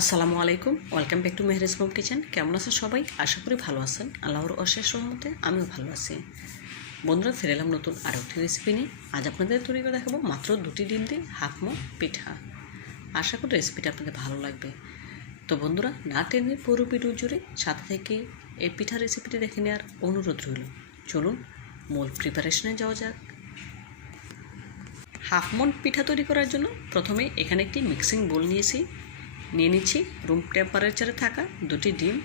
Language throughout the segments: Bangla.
আসসালামু আলাইকুম, welcome back to Mehrez home kitchen. কেমন আছেন সবাই? আশা করি ভালো আছেন। আল্লাহর অশেষ রহমতে আমিও ভালো আছি। বন্ধুরা, ফিরে এলাম নতুন আরও একটি রেসিপি নিয়ে। আজ আপনাদের তৈরি করে দেখাবো মাত্র দুটি ডিম দিয়ে হাফমো পিঠা। আশা করি রেসিপিটা আপনাদের ভালো লাগবে। তো বন্ধুরা, না টেনে পুরো ভিডিও জুড়ে সাথে থেকে এই পিঠা রেসিপিটি দেখে নেওয়ার অনুরোধ রইল। চলুন মূল প্রিপারেশনে যাওয়া যাক। হাফ মন পিঠা তৈরি করার জন্য প্রথমে এখানে একটি মিক্সিং বোল নিয়েছি। নিয়ে নিচ্ছি। রুম টেম্পারেচারে থাকা দুটি ডিম।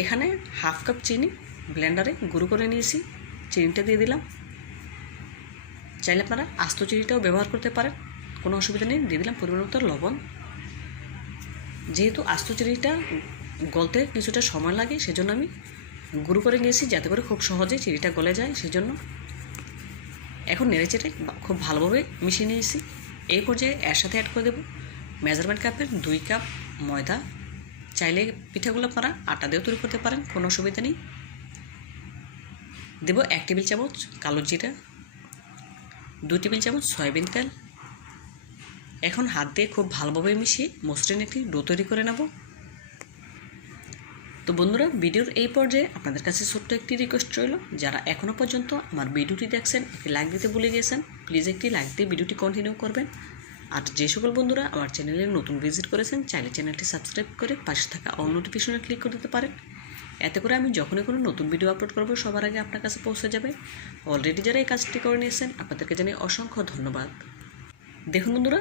এখানে হাফ কাপ চিনি ব্লেন্ডারে গুঁড়ো করে নিয়েছি। চিনিটা দিয়ে দিলাম। চাইলে আপনারা আস্ত চিনিটাও ব্যবহার করতে পারেন। কোনো অসুবিধা নেই, দিয়ে দিলাম পরিমাণ মতো লবণ। যেহেতু আস্ত চিনিটা গলতে কিছুটা সময় লাগে, সেজন্য আমি গুঁড়ো করে নিয়েছি যাতে করে খুব সহজে চিনিটা গলে যায়, সেজন্য। এখন নেড়ে চেটে খুব ভালোভাবে মিশিয়ে নিয়েছি। এই পর্যায়ে এর সাথে অ্যাড করে দেবো। মেজারমেন্ট কাপের দুই কাপ ময়দা। চাইলে পিঠাগুলো আপনারা আটা দিয়েও তৈরি করতে পারেন, কোনো অসুবিধা নেই। দেবো এক টেবিল চামচ কালো জিরা, দু টেবিল চামচ সয়াবিন তেল। এখন হাত দিয়ে খুব ভালোভাবে মিশিয়ে মসৃণ একটি ডো তৈরি করে নেব। তো বন্ধুরা, ভিডিওর এই পর্যায়ে আপনাদের কাছে ছোট্ট একটি রিকোয়েস্ট রইল। যারা এখনও পর্যন্ত আমার ভিডিওটি দেখছেন, একটি লাইক দিতে ভুলে গিয়েছেন প্লিজ একটি লাইক দিয়ে ভিডিওটি কন্টিনিউ করবেন। আর যে সকল বন্ধুরা আমার চ্যানেলে নতুন ভিজিট করেছেন, চাইলে চ্যানেলটি সাবস্ক্রাইব করে পাশে থাকা অল নোটিফিকেশনে ক্লিক করে দিতে পারেন। এতে করে আমি যখনই কোনো নতুন ভিডিও আপলোড করব, সবার আগে আপনার কাছে পৌঁছে যাবে। অলরেডি যারা এই কাজটি করে নিয়েছেন, আপনাদেরকে জানিয়ে অসংখ্য ধন্যবাদ। দেখুন বন্ধুরা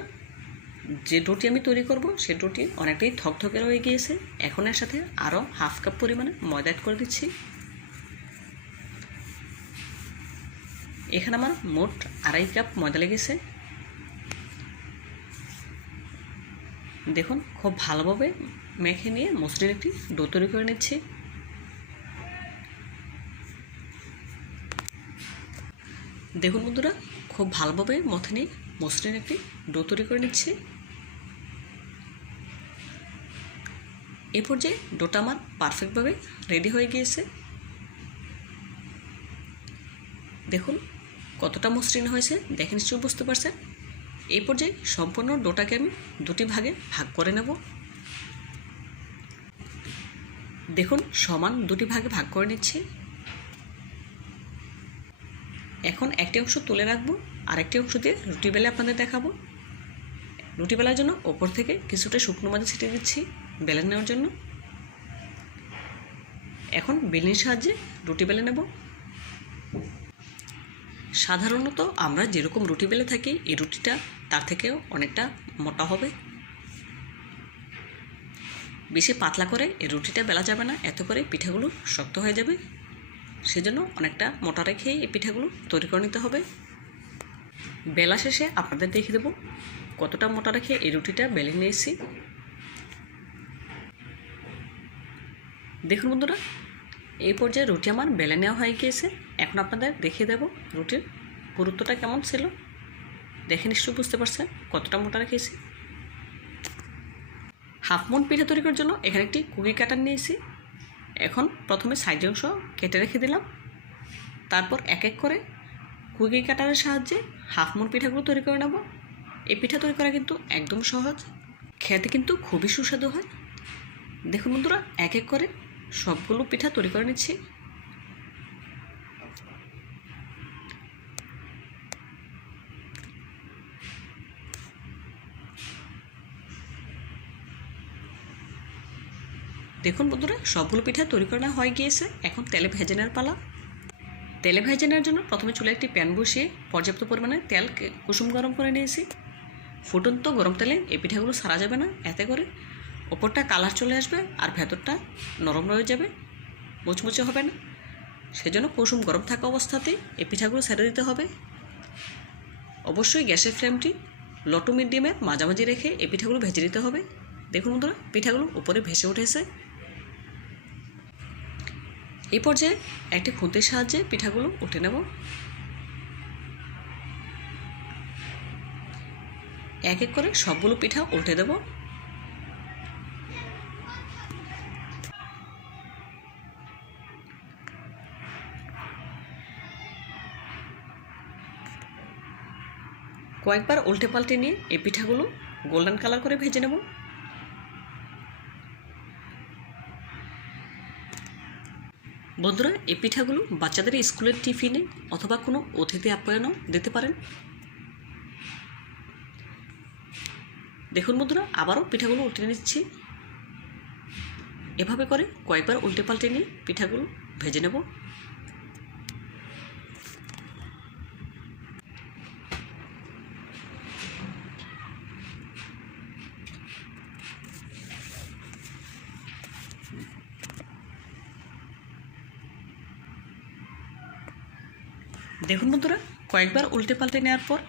যে ডোটি আমি তৈরি করব, সে ডোটি অনেকটাই থকথকে রয়ে গিয়েছে। এখন এর সাথে আরও হাফ কাপ পরিমাণে ময়দা করে দিচ্ছি। এখানে আমার মোট আড়াই কাপ ময়দা লেগেছে। দেখুন, খুব ভালোভাবে মেখে নিয়ে মসৃণ একটি ডো তৈরি করে নিচ্ছি। দেখুন বন্ধুরা, খুব ভালোভাবে মথে নিয়ে মসৃণ একটি ডো তৈরি করে নিচ্ছি। এই পর্যায়ে ডোটা আমার পারফেক্টভাবে রেডি হয়ে গিয়েছে। দেখুন কতটা মসৃণ হয়েছে, দেখে নিশ্চয়ই বুঝতে পারছেন। এই পর্যায়ে সম্পূর্ণ ডোটাকে আমি দুটি ভাগে ভাগ করে নেব। দেখুন সমান দুটি ভাগে ভাগ করে নিচ্ছি। এখন একটি অংশ তুলে রাখব, আরেকটি অংশ দিয়ে রুটি বেলে আপনাদের দেখাবো। রুটি বেলার জন্য ওপর থেকে কিছুটা শুকনো মাঝে ছিটিয়ে দিচ্ছি বেলে নেওয়ার জন্য। এখন বেলনির সাহায্যে রুটি বেলে নেব। সাধারণত আমরা যেরকম রুটি বেলে থাকি, এই রুটিটা তার থেকেও অনেকটা মোটা হবে। বেশি পাতলা করে এই রুটিটা বেলা যাবে না, এত করে পিঠাগুলো শক্ত হয়ে যাবে। সেজন্য অনেকটা মোটা রেখেই এই পিঠাগুলো তৈরি করে নিতে হবে। বেলা শেষে আপনাদের দেখিয়ে দেবো কতটা মোটা রেখে এই রুটিটা বেলে নিয়েছি? দেখুন বন্ধুরা, এই পর্যায়ে রুটি আমার বেলে নেওয়া হয়ে গিয়েছে। এখন আপনাদের দেখিয়ে দেবো রুটির পুরুত্বটা কেমন ছিল। দেখে নিশ্চয়ই বুঝতে পারছেন কতটা মোটা রেখেছি। হাফ মন পিঠা তৈরি করার জন্য এখানে একটি কুকি কাটার নিয়েছি। এখন প্রথমে সাইজ অংশ কেটে রেখে দিলাম। তারপর এক এক করে কুকি কাটারের সাহায্যে হাফ মন পিঠাগুলো তৈরি করে নেব। এই পিঠা তৈরি করা কিন্তু একদম সহজ। খেতে কিন্তু খুবই সুস্বাদু হয়। দেখুন বন্ধুরা, এক এক করে সবগুলো পিঠা তৈরি করে নিচ্ছি। দেখুন বন্ধুরা, সবগুলো পিঠা তৈরি করা হয়ে গিয়েছে। এখন তেলে ভেজে নেওয়ার পালা। তেলে ভেজে নেওয়ার জন্য প্রথমে চুলে একটি প্যান বসিয়ে পর্যাপ্ত পরিমাণে তেল কুসুম গরম করে নিয়েছি। ফুটন্ত গরম তেলে এই পিঠাগুলো সারা যাবে না, এতে করে ওপরটা কালার চলে আসবে আর ভেতরটা নরম রয়ে যাবে, মুচমুচে হবে না। সেজন্য কুসুম গরম থাকা অবস্থাতেই এই পিঠাগুলো ছেড়ে দিতে হবে। অবশ্যই গ্যাসের ফ্লেমটি লটু মিডিয়ামের মাঝামাঝি রেখে এই পিঠাগুলো ভেজে দিতে হবে। দেখুন বন্ধুরা, পিঠাগুলো উপরে ভেসে উঠেছে। এই পর্যায়ে একটি খুন্তির সাহায্যে পিঠাগুলো উঠে নেব। এক এক করে সবগুলো পিঠা উল্টে দেব। কয়েকবার উল্টে পাল্টে নিয়ে এই পিঠাগুলো গোল্ডেন কালার করে ভেজে নেব। বন্ধুরা, এই পিঠাগুলো বাচ্চাদের স্কুলের টিফিনে অথবা কোনো অতিথি আপ্যায়নও দিতে পারেন। দেখুন বন্ধুরা, আবারও পিঠাগুলো উল্টে নিচ্ছি। এভাবে করে কয়েকবার উল্টে পাল্টে নিয়ে পিঠাগুলো ভেজে নেব। দেখুন বন্ধুরা, কয়েকবার উল্টে পাল্টে নেওয়ার পর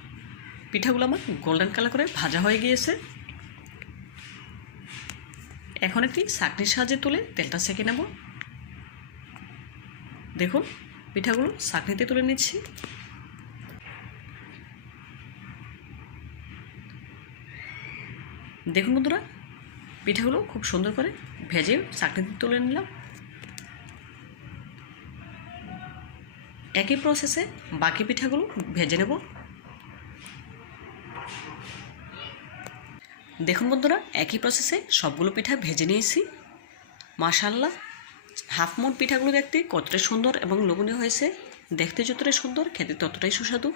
পিঠাগুলো আমার গোল্ডেন কালার করে ভাজা হয়ে গিয়েছে। এখন একটি চাকনির সাহায্যে তুলে তেলটা সেঁকে নেব। দেখুন, পিঠাগুলো চাকনিতে তুলে নিচ্ছি। দেখুন বন্ধুরা, পিঠাগুলো খুব সুন্দর করে ভেজে চাকনিতে তুলে নিলাম। একই প্রসেসে বাকি পিঠাগুলো ভেজে নেব। দেখুন বন্ধুরা, একই প্রসেসে সবগুলো পিঠা ভেজে নিয়েছি। মাশাল্লাহ হাফ মোট পিঠাগুলো দেখতে কতটা সুন্দর এবং লোভনীয় হয়েছে। দেখতে যতটাই সুন্দর, খেতে ততটাই সুস্বাদু।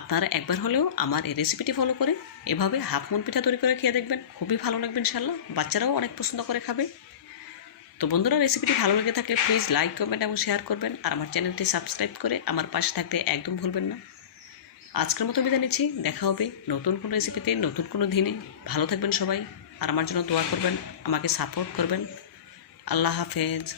আপনারা একবার হলেও আমার এই রেসিপিটি ফলো করে এভাবে হাফ মোট পিঠা তৈরি করে খেয়ে দেখবেন। খুবই ভালো লাগবে ইনশাল্লাহ বাচ্চারাও অনেক পছন্দ করে খাবে। তো বন্ধুরা রেসিপিটি ভালো লেগে থাকলে প্লিজ লাইক কমেন্ট এবং শেয়ার করবেন। আর আমার চ্যানেলটি সাবস্ক্রাইব করে আমার পাশে থাকতে একদম ভুলবেন না। আজকের মতো বিদায় নিচ্ছি। দেখা হবে নতুন কোনো রেসিপিতে নতুন কোনো দিনে। ভালো থাকবেন সবাই। আর আমার জন্য দোয়া করবেন, আমাকে সাপোর্ট করবেন। আল্লাহ হাফেজ।